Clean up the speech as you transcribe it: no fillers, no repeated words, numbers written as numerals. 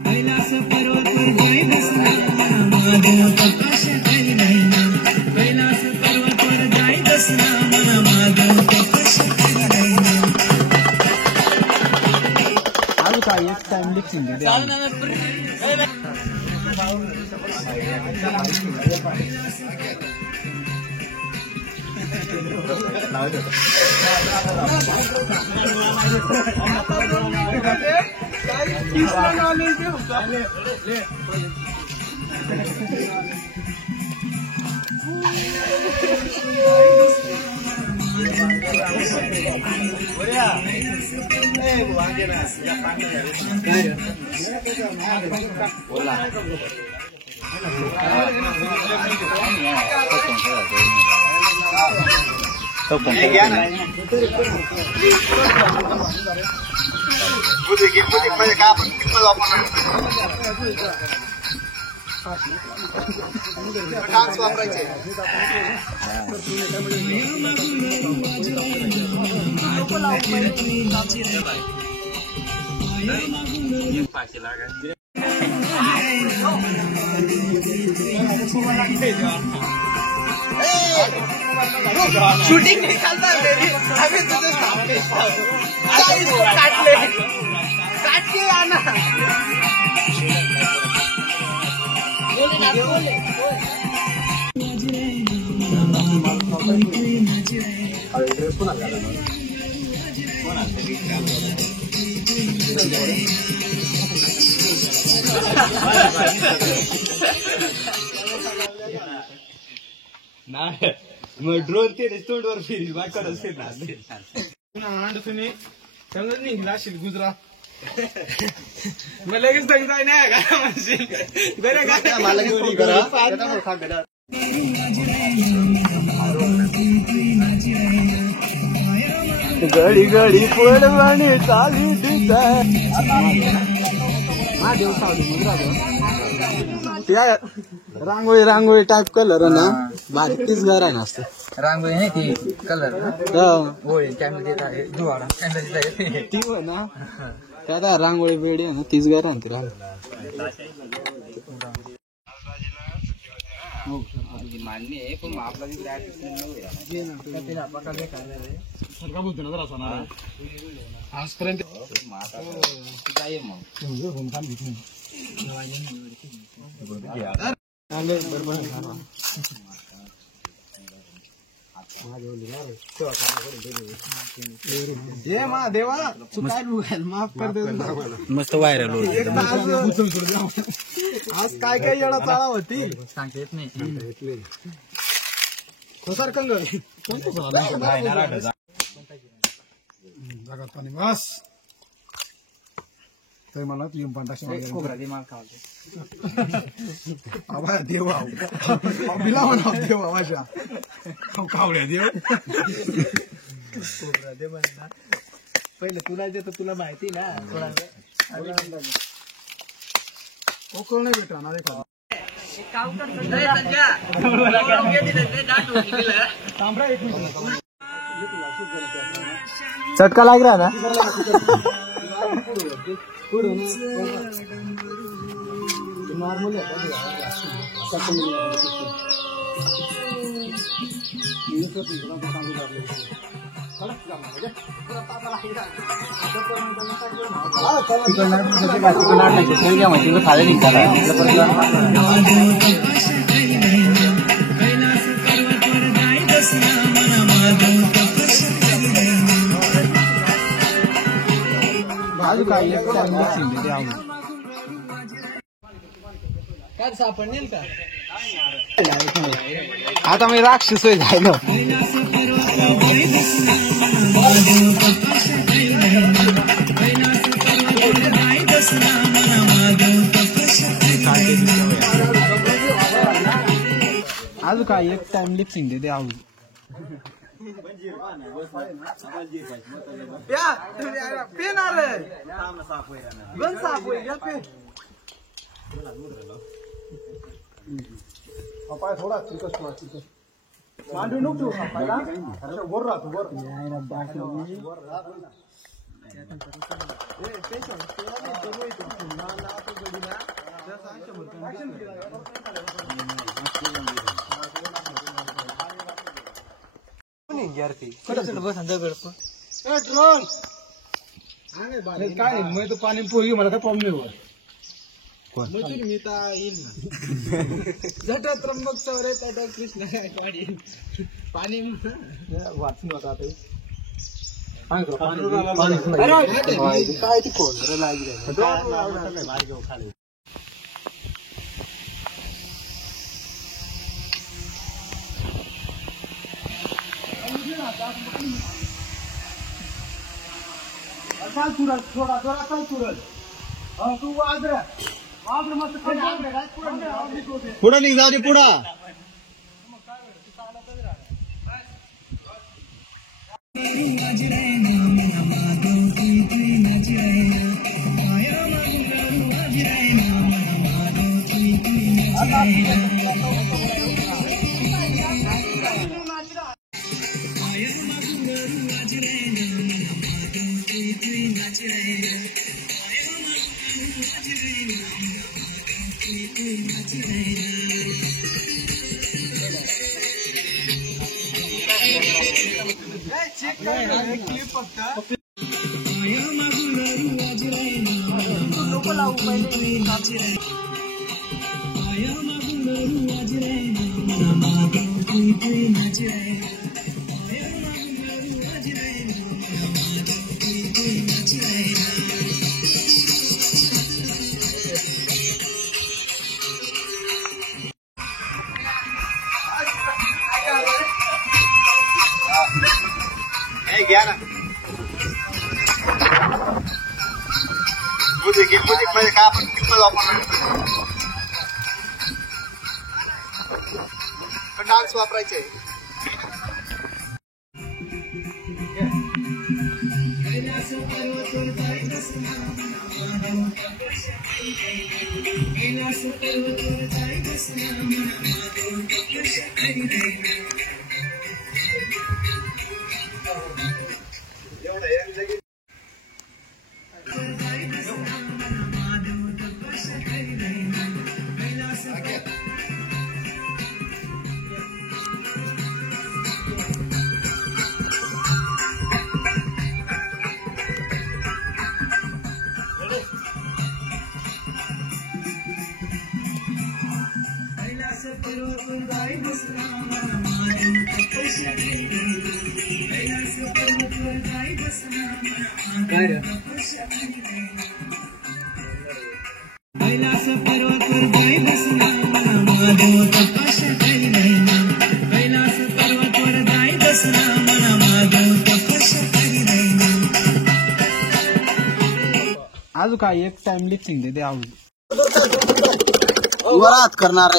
कैलास पर्वत पर जाए दसना महादेव प्रकाश करी रहना कैलास पर्वत पर जाए दसना महादेव प्रकाश करी रहना आज का एक टाइम लिखिंगे शूटिंग नहीं चलता मेरी अभी तुझे सामने इसको काट ले काट के आना मग ड्रोन ते तोंडवर फिरी बाकडच फिरणार समजून निघला असेल गुजरात मला लगेच सांगताय नाही का म्हणशील बरं का घडी घडी पडवाने चाली महादेव सावली रांगोळी रांगोळी टाइप कलर ना बारीकच घर आहे ना असते रांगोळी नाही ती कलर होय त्यामध्ये जुवाडा ती होय ना त्या रांगोळी बेडी आहे ना तीच घर आहे ती मान्य आहे पण आपला आजपर्यंत ये मा देवा तू काय माफ कर दे मस्त व्हायरल आज काय काय येडा चाळा होती सांगता येत नाही खोसारकंग जगात पाणी बस तर मला येऊन पण खोबरा दिमाग खावते आबा देवा बिला म्हणा देवा माझ्या कावड्या देव खोबरा दे म्हणा पहिले तुला देतो तुला माहिती ना कोकण नाही भेटणार ना देखा चटका लाग रहा ना नॉर्मल काय सापडतील का आता मी राक्षस झालो आज काय एक टाइम लिपसिंग दे आऊ पाय थोडा चिकस मांडू नको पहिला वर राहतो वर काय मी तर पाणी पोही मला काय प्रॉब्लेम नाही जटा त्र्यंबक चौरे तटा कृष्ण पाणी वाचून होता काय ती कोण लागली थोडा तू पुढं निघ जाऊ दे पुढं घ्या ना मुझे मध्ये का आपण किती वापरणार डान्स वापरायचे कैलास पर्वतवर जाई बसना महादेव तपस्या करी राहिना कैलास पर्वतवर जाई बसना महादेव तपस्या करी राहिना आज काय एक टाइम लिचिंग दे आऊ वरात करणार